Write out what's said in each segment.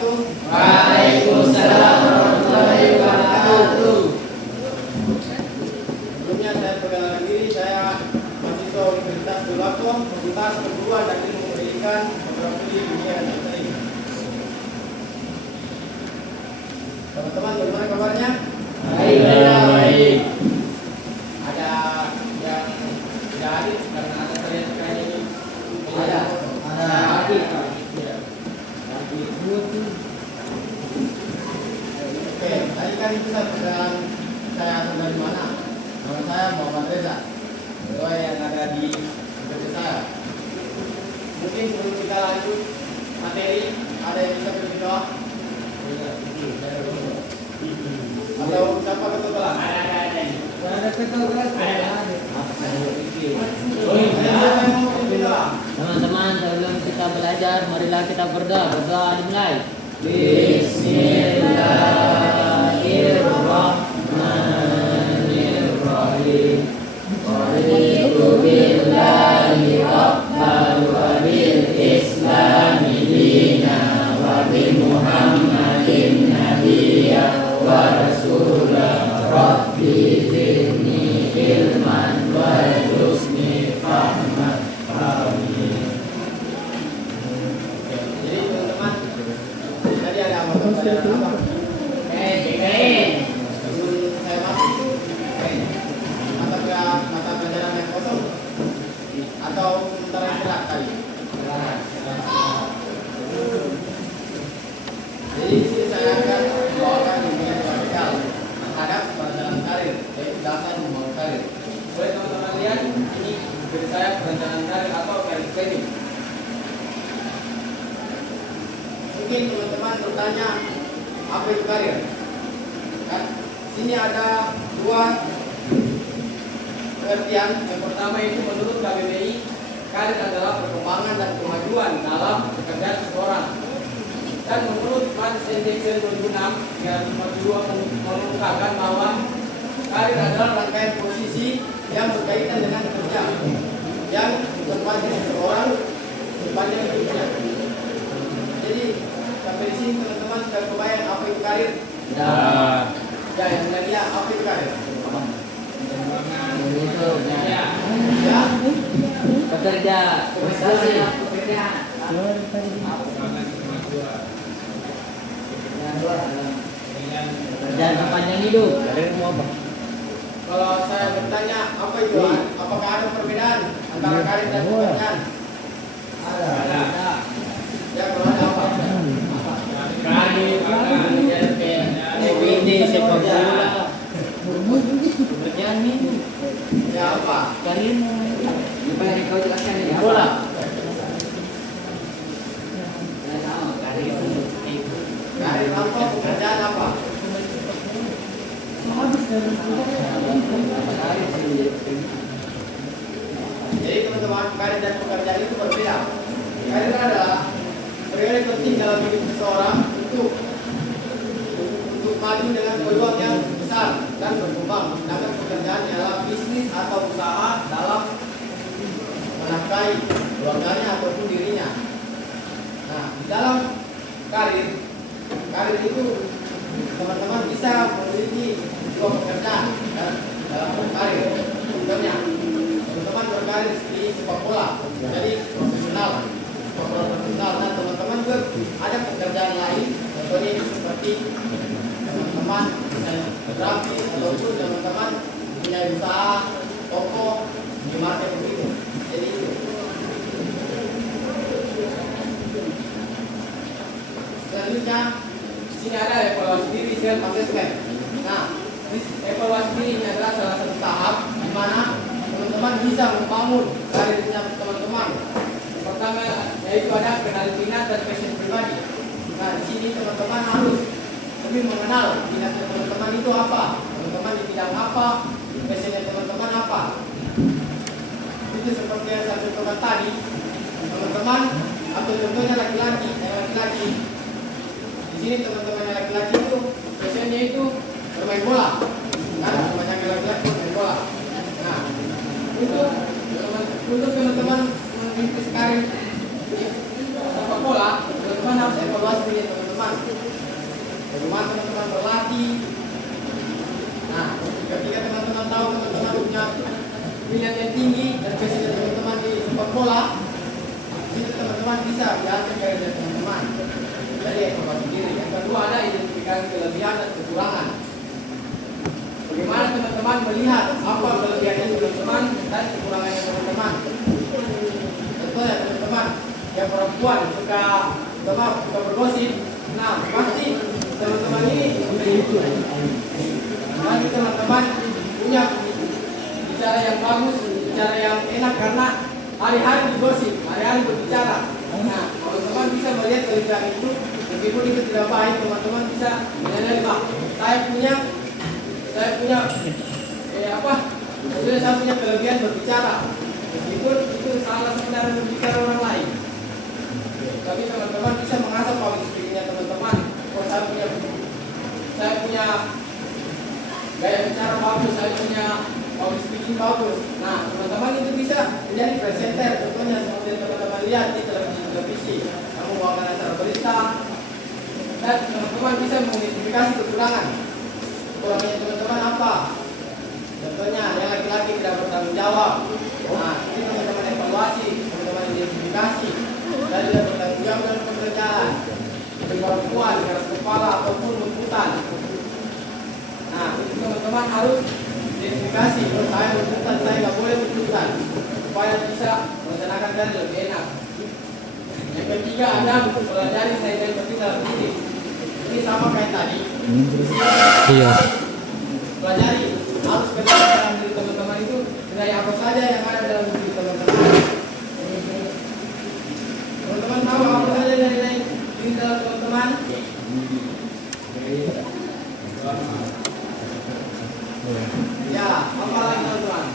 wabarakatuh. Waalaikumsalam warahmatullahi wabarakatuh. Sebelumnya saya perkenalkan diri, saya mahasiswa Universitas Sulakom, Fakultas Perguruan dan Ilmu Pendidikan, Fotografi Dunia dan Seni. Teman-teman, bagaimana kabarnya? Baik. Ada yang tidak hadir karena ada kalian ini? Ada. Oke, tadi kan itu saya perkenalan saya asal dari mana. Nama saya Muhammad Reza, ketua yang ada di universitas saya. Mungkin sebelum kita lanjut materi, ada yang bisa berbicara? Atau siapa ketua kelas? Ada ketua kelas. Siapa yang mau berbicara? Teman-teman, sebelum kita belajar, marilah kita berdoa. Berdoa dimulai. Bismillahirrahmanirrahim. Qaditu billahi rabbal wa bil islami dina wa bi Muhammadin nabiyya wa rasulah. Rabbi zidni ilman warzuqni fahman. Amin. Jadi teman-teman, tadi ada apa pelajaran apa? Sebelum saya masuk, mata pelajaran yang kosong atau sementara istirahat kali. Jadi di sini saya akan membawakan bimbingan praktikal terhadap perencanaan karir, yaitu dasar membangun karir. Boleh teman-teman lihat, ini beri saya perencanaan karir atau career planning. Mungkin teman-teman bertanya, apa itu karir? Kan sini ada dua pengertian. Yang pertama itu menurut KBBI, karir adalah perkembangan dan kemajuan dalam pekerjaan seseorang. Dan menurut Mads Indeks 2006 yang 42 mengungkapkan bahwa karir adalah rangkaian posisi yang berkaitan dengan kerja yang ditempati seseorang sepanjang hidupnya. Jadi sampai di sini teman-teman sudah kebayang apa itu karir? Ya, yang lainnya apa itu karir? Ya, Pekerja. Dan sepanjang hidup. kalau saya bertanya apa itu? Apakah ada perbedaan antara karir dan pekerjaan? Ada. Ya, kalau ada apa? Ini sepak bola. Pekerjaan ini. Ya, apa? Karir. Apa yang kau jelaskan ini? Bola. Karir apa? Pekerjaan apa? Jadi teman-teman, karir dan pekerjaan itu berbeda. Karir adalah periode penting dalam hidup seseorang untuk maju dengan peluang yang besar dan berkembang. Sedangkan pekerjaan adalah bisnis atau usaha dalam menafkahi keluarganya ataupun dirinya. Nah, di dalam karir itu teman-teman bisa memiliki dua pekerjaan dalam karir. Contohnya, teman-teman berkarir di sepak bola, jadi profesional. Nah, teman-teman juga ada pekerjaan lain, contohnya seperti teman-teman bisa grafis ataupun teman-teman punya usaha toko di market begitu. Jadi itu. Selanjutnya, di sini ada evaluasi diri self assessment. Nah, evaluasi diri ini adalah salah satu tahap di mana teman-teman bisa membangun karirnya teman-teman. Pertama yaitu ada kenali minat dan passion pribadi. Nah, di sini teman-teman harus lebih mengenal minat teman-teman itu apa, teman-teman di bidang apa, passionnya teman-teman apa. Itu seperti yang saya contohkan tadi, teman-teman atau contohnya laki-laki. Di sini teman-teman yang laki-laki itu passionnya itu bermain bola, kan? Banyak laki-laki bermain bola. Nah, untuk teman-teman merintis karir di sepak bola, teman-teman harus evaluasi diri teman-teman. teman-teman. Bagaimana teman-teman berlatih. Nah, ketika teman-teman tahu teman-teman punya minat yang tinggi dan passion teman-teman di sepak bola, itu teman-teman bisa jalankan karir teman-teman. Jadi evaluasi diri. Yang kedua ada identifikasi kelebihan dan kekurangan. Bagaimana teman-teman melihat apa kelebihannya teman-teman dan kekurangannya teman-teman. Contohnya teman-teman yang perempuan suka bergosip, nah pasti teman-teman ini bagi teman-teman punya bicara yang bagus, bicara yang enak karena hari-hari digosip, hari-hari berbicara. Nah, teman-teman bisa melihat kelebihan itu, meskipun itu tidak baik, teman-teman bisa menerima. Saya punya kelebihan berbicara, meskipun itu salah satu cara berbicara orang lain. Tapi teman-teman bisa mengasah public speaking-nya teman-teman. Oh, saya punya gaya bicara bagus, saya punya public speaking bagus. Nah, teman-teman itu bisa menjadi presenter. Contohnya seperti teman-teman lihat di televisi, kamu bawakan acara berita, dan teman-teman bisa mengidentifikasi kekurangan. Kekurangannya teman-teman apa? Contohnya yang laki-laki tidak bertanggung jawab. Nah, ini teman-teman evaluasi, teman-teman identifikasi. Dan tidak bertanggung jawab dalam pekerjaan. Perempuan, keras kepala ataupun lumputan. Nah, itu teman-teman harus identifikasi. Kalau saya lumputan, saya nggak boleh lumputan, supaya bisa melaksanakan dan lebih enak. Yang ketiga ada pelajari nilai-nilai penting dalam diri. Ini sama kayak tadi. Iya. Pelajari harus kenal dalam diri teman-teman itu nilai apa saja yang ada dalam diri teman-teman. Teman-teman tahu apa saja nilai diri dalam teman-teman? Ya, apa lagi teman-teman?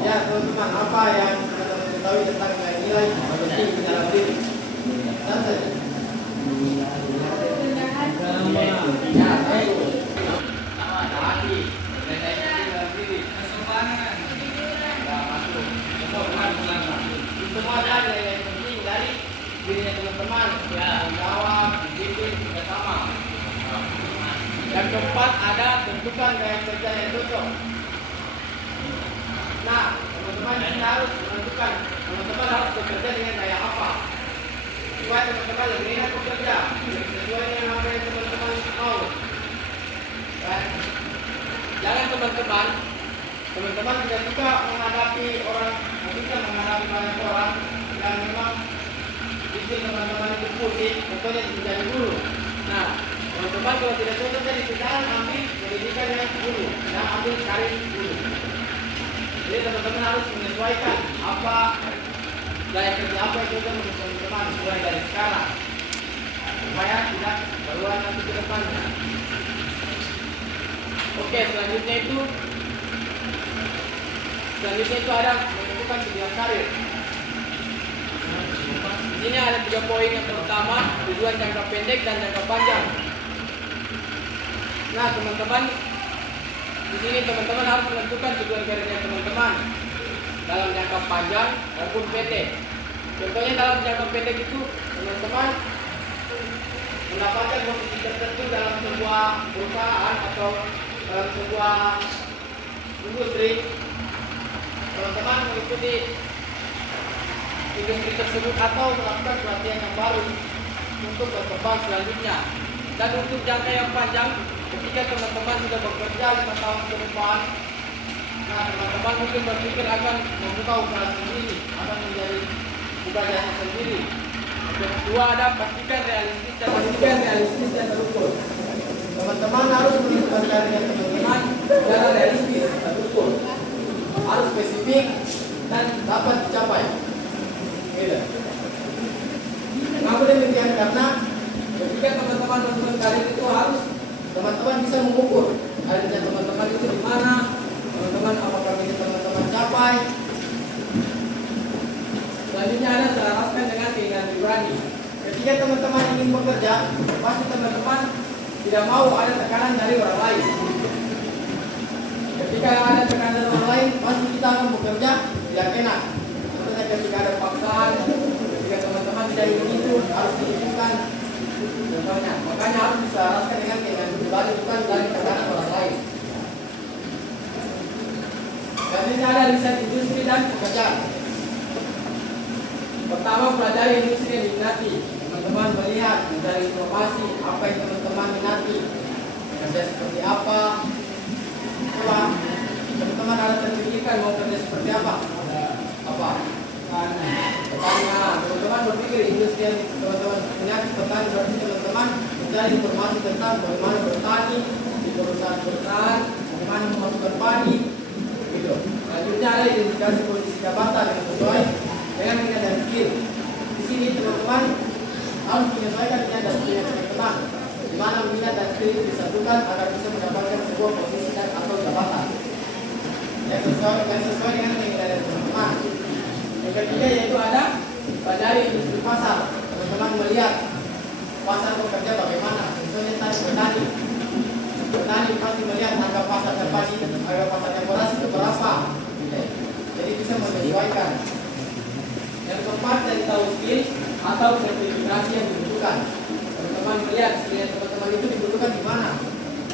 Ya teman-teman, apa yang teman-teman ketahui tentang nilai penting dalam diri? Santai. Ya, baik. Hati, nilai penting dalam diri. Kesopanan. Ya, masuk. Semua ada nilai penting dari dirinya teman-teman. Ya, menjawab, disiplin, bersama. Yang keempat ada tentukan gaya kerja yang cocok. Nah, teman-teman ini harus menentukan teman-teman harus bekerja dengan gaya apa supaya teman-teman lebih enak bekerja sesuai dengan apa yang teman-teman mau. Dan jangan teman-teman tidak suka menghadapi orang, bisa menghadapi banyak orang yang memang bikin teman-teman itu pusing. Contohnya jadi guru. Nah, teman-teman kalau tidak cocok jadi jangan ambil pendidikan yang guru, dan ambil karir guru. Jadi teman-teman harus menyesuaikan apa gaya kerja apa yang cocok untuk teman-teman mulai dari sekarang supaya tidak berulang nanti ke depannya. Oke, selanjutnya itu ada menentukan tujuan karir. Di sini ada 3 poin yang pertama, tujuan jangka pendek dan jangka panjang. Nah, teman-teman di sini teman-teman harus menentukan tujuan karirnya teman-teman dalam jangka panjang maupun pendek. Contohnya dalam jangka pendek itu teman-teman mendapatkan posisi tertentu dalam sebuah perusahaan atau dalam sebuah industri. Teman-teman mengikuti industri tersebut atau melakukan pelatihan yang baru untuk berkembang selanjutnya. Dan untuk jangka yang panjang, ketika teman-teman sudah bekerja 5 tahun ke depan, nah teman-teman mungkin berpikir akan membuka usaha sendiri, akan menjadi buka jasa sendiri. Yang kedua ada pastikan realistis dan terukur. Teman-teman harus menentukan karirnya teman-teman secara realistis dan terukur, harus spesifik dan dapat dicapai. Kenapa demikian? Karena ketika teman-teman menentukan karir itu harus teman-teman bisa mengukur karirnya teman-teman itu di mana, teman-teman apakah bisa teman-teman capai. Selanjutnya ada selaraskan dengan keinginan nurani. Ketika teman-teman ingin bekerja, pasti teman-teman tidak mau ada tekanan dari orang lain. Ketika ada tekanan dari orang lain, pasti kita akan bekerja tidak enak. Contohnya ketika ada paksaan, ketika teman-teman tidak ingin itu harus diinginkan. Contohnya, makanya harus diselaraskan dengan keinginan nurani, bukan dari tekanan orang lain. Selanjutnya ada riset industri dan pekerjaan. Pertama, pelajari industri yang diminati. Teman-teman melihat, mencari informasi apa yang teman-teman minati, kerja seperti apa. Coba teman-teman ada terpikirkan mau kerja seperti apa? Apa? Petani. Teman-teman berpikir industri yang teman-teman minati petani, berarti teman-teman mencari informasi tentang bagaimana bertani di perusahaan-perusahaan, bagaimana memasukkan padi, gitu. Selanjutnya ada identifikasi posisi jabatan yang sesuai dengan minat dan skill. Di sini teman-teman harus menyesuaikan minat dan skill teman-teman, di mana minat dan skill itu disatukan agar bisa mendapatkan sebuah posisi dan atau jabatan yang sesuai dengan minat dan teman-teman. Yang ketiga yaitu ada pelajari industri pasar. Teman-teman melihat pasar bekerja bagaimana. Misalnya tadi petani pasti melihat harga pasar terpadi, harga pasar temporasi itu berapa. Jadi bisa menyesuaikan. Yang keempat, dari tahu skill atau sertifikasi yang dibutuhkan. Teman-teman melihat skill teman-teman itu dibutuhkan di mana.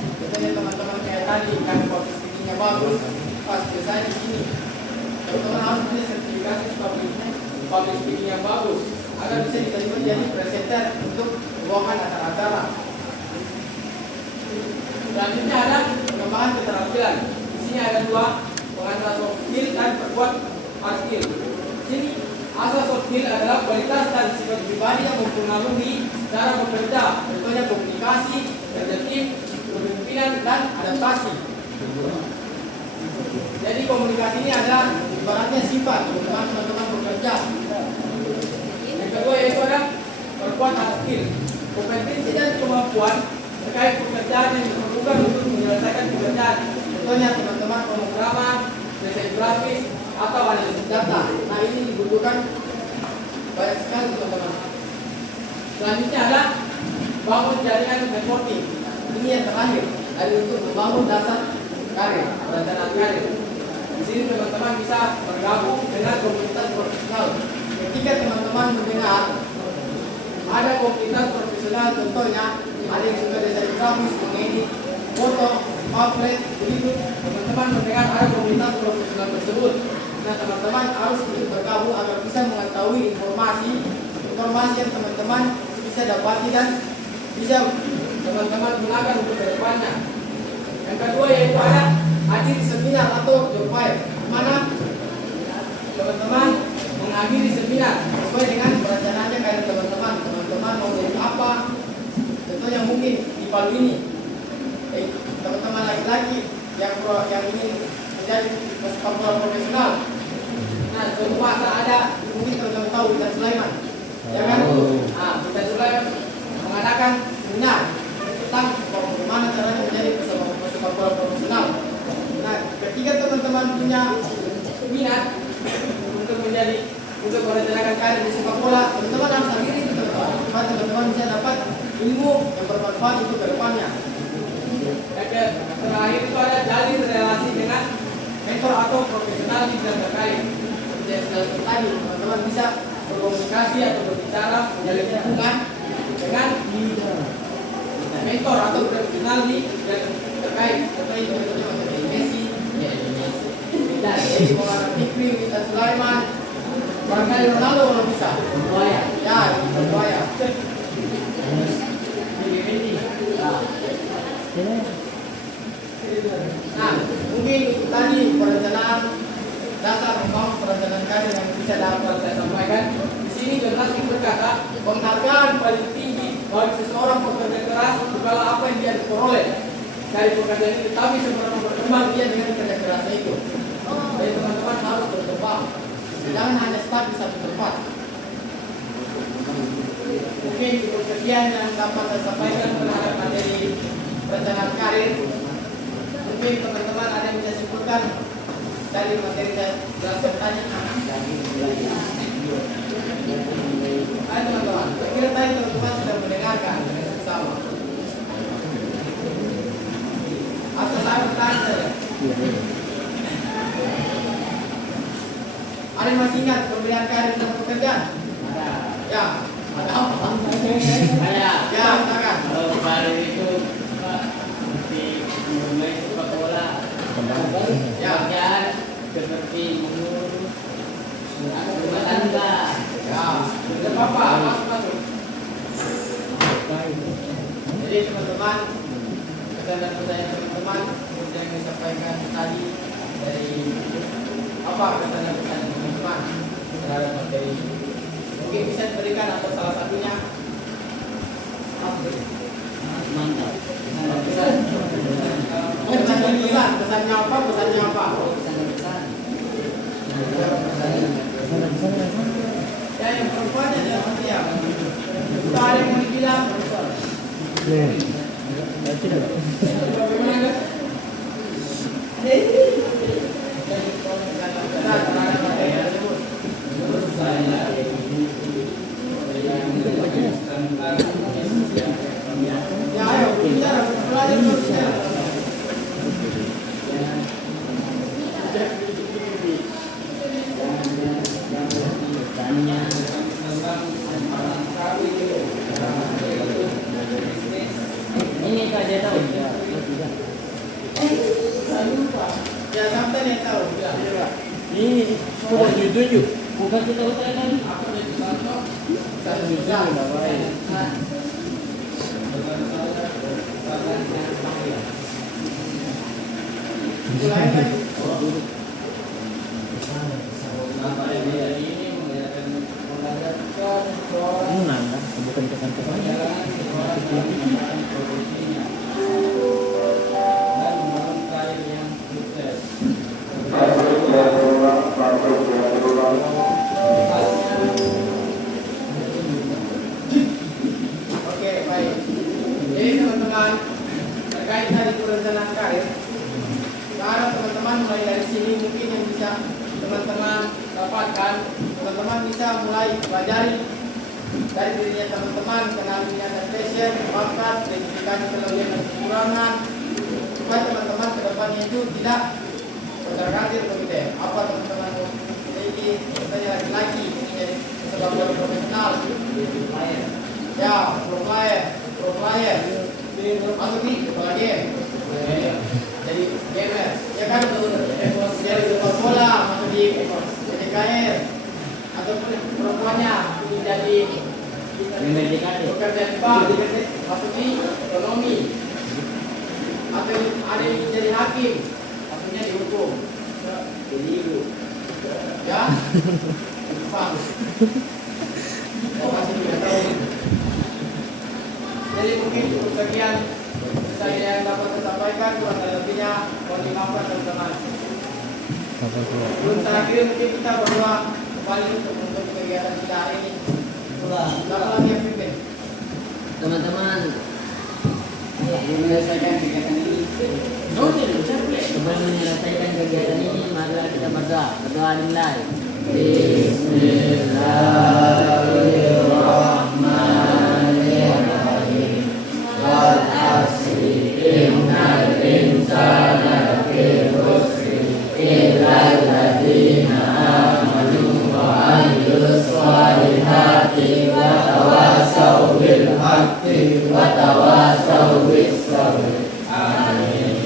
Contohnya teman-teman kayak tadi kan public speaking-nya bagus, pas biasanya di sini. Teman-teman harus punya sertifikasi public speaking yang bagus agar bisa diterima jadi presenter untuk membawakan acara-acara. Selanjutnya ada pengembangan keterampilan. Di sini ada dua, pengasah soft skill dan perkuat hard skill. Di sini asas soft skill adalah kualitas dan sifat pribadi yang mempengaruhi cara bekerja, contohnya komunikasi, kerja tim, kepemimpinan dan adaptasi. Jadi komunikasi ini adalah ibaratnya sifat teman-teman bekerja. Yang kedua yaitu ada perkuat hard skill, kompetensi dan kemampuan terkait pekerjaan yang diperlukan untuk menyelesaikan pekerjaan. Contohnya teman-teman pemrograman, desain grafis, atau analisis data. Nah ini dibutuhkan banyak sekali teman-teman. Selanjutnya ada bangun jaringan networking. Ini yang terakhir, dari untuk membangun dasar karir, perencanaan karir. Di sini teman-teman bisa bergabung dengan komunitas profesional. Ketika teman-teman mendengar ada komunitas profesional, contohnya ada yang suka desain grafis, mengedit foto, pamflet, begitu. Teman-teman mendengar ada komunitas profesional tersebut. Nah, teman-teman harus bergabung agar bisa mengetahui informasi yang teman-teman bisa dapati dan bisa teman-teman gunakan untuk kedepannya. Yang kedua yaitu ada hadiri seminar atau job fair, di mana teman-teman menghadiri seminar sesuai dengan perencanaannya kayak teman-teman. Teman-teman mau jadi apa? Contohnya mungkin di Palu ini, teman-teman laki-laki yang ingin menjadi sepak bola profesional. Nah, suatu masa ada mungkin teman-teman tahu Bukan Sulaiman, ya kan? Nah, Bukan Sulaiman mengadakan seminar tentang bagaimana caranya menjadi sepak bola profesional. Nah, ketika teman-teman punya minat untuk merencanakan karir di sepak bola, teman-teman harus hadiri itu supaya teman-teman bisa dapat ilmu yang bermanfaat untuk kedepannya. Terakhir itu ada jalin relasi dengan mentor atau profesional di bidang terkait. Seperti yang sudah tadi, teman-teman bisa berkomunikasi atau berbicara menjalin hubungan dengan mentor atau profesional di bidang terkait. Contohnya teman-teman seperti Messi, dan Muhammad Fikri, Bukan Sulaiman, barangkali Ronaldo kalau bisa. Berbuaya. Ya, berbuaya. Nah, mungkin itu tadi perencanaan dasar membangun perencanaan karir yang bisa dapat saya sampaikan. Di sini jelas berkata penghargaan paling tinggi bagi seseorang pekerja keras bukanlah apa yang dia peroleh dari pekerjaan itu, tapi seberapa berkembang dia dengan kerja kerasnya itu. Jadi teman-teman harus berkembang, jangan hanya stuck di satu tempat. Mungkin itu sekian yang dapat saya sampaikan terhadap materi perencanaan karir, mungkin teman-teman ada yang bisa simpulkan dari materi saya jelaskan tadi. Ayo teman-teman, saya kira tadi teman-teman sudah mendengarkan dengan bersama. Atau saya bertanya saja. Ada yang masih ingat perbedaan karir dan pekerjaan? Ada. Ya, ada apa? Ada. Ya, silakan. Kalau karir itu Pak, seperti memulai sepak bola. Ya. Pekerjaan seperti mengurus rumah tangga. Ya, tidak apa-apa, masuk. Jadi teman-teman, pesan dan pertanyaan teman-teman yang disampaikan tadi dari apa pesan dan pertanyaan teman-teman terhadap materi ini. Mungkin bisa diberikan atau salah satunya Mantap. pesannya apa? Ya, yang perempuan ya seperti ya. Kita ada yang mau dibilang. Bagaimana? Ya, ayo bicara, belajar terus ya. Ini Kak dia tahu. Ya, sampai nih tahu. Ya. Ini sudah ditunjuk. Bukan kita usah tadi. Menang kan? Bukan kesan-kesan. Oke, baik. Jadi teman-teman, terkait tadi perencanaan karir, sekarang teman-teman mulai dari sini mungkin yang bisa teman-teman dapatkan, teman-teman bisa mulai pelajari dari dirinya teman-teman, kenal minat dan passion, bakat, identifikasi kelebihan dan kekurangan, supaya teman-teman ke depannya itu tidak terkadir begitu ya. Apa teman-teman memiliki, misalnya laki-laki ingin jadi sepak bola profesional, ya, pro player, masuk nih kepala game, jadi gamer, ya kan, jadi sepak bola, masuk di KR, ataupun perempuannya menjadi bekerja di bank, masuk di ekonomi, atau ada yang menjadi hakim, maksudnya dihukum, jadi ibu, ya, Pak. Masih tidak tahu. Jadi mungkin cukup sekian saya yang dapat saya sampaikan, kurang lebihnya mohon dimaafkan teman-teman. Belum terakhir mungkin kita berdua kembali untuk kegiatan kita hari ini. Selamat lagi yang pimpin. Teman-teman, menyelesaikan kegiatan ini. Sebelum menyelesaikan kegiatan ini, marilah kita berdoa. Berdoa dimulai. Bismillahirrahmanirrahim. Wal asri innal insana lafi khusr illa alladziina aamanu wa 'amilus shalihati wa tawassaw bil haqqi wa tawassaw bis sabr. Amin.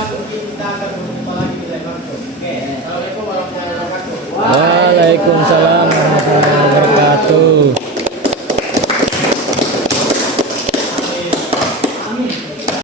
Mungkin kita akan berjumpa lagi di lain waktu. Oke, assalamualaikum warahmatullahi wabarakatuh. Waalaikumsalam warahmatullahi wabarakatuh.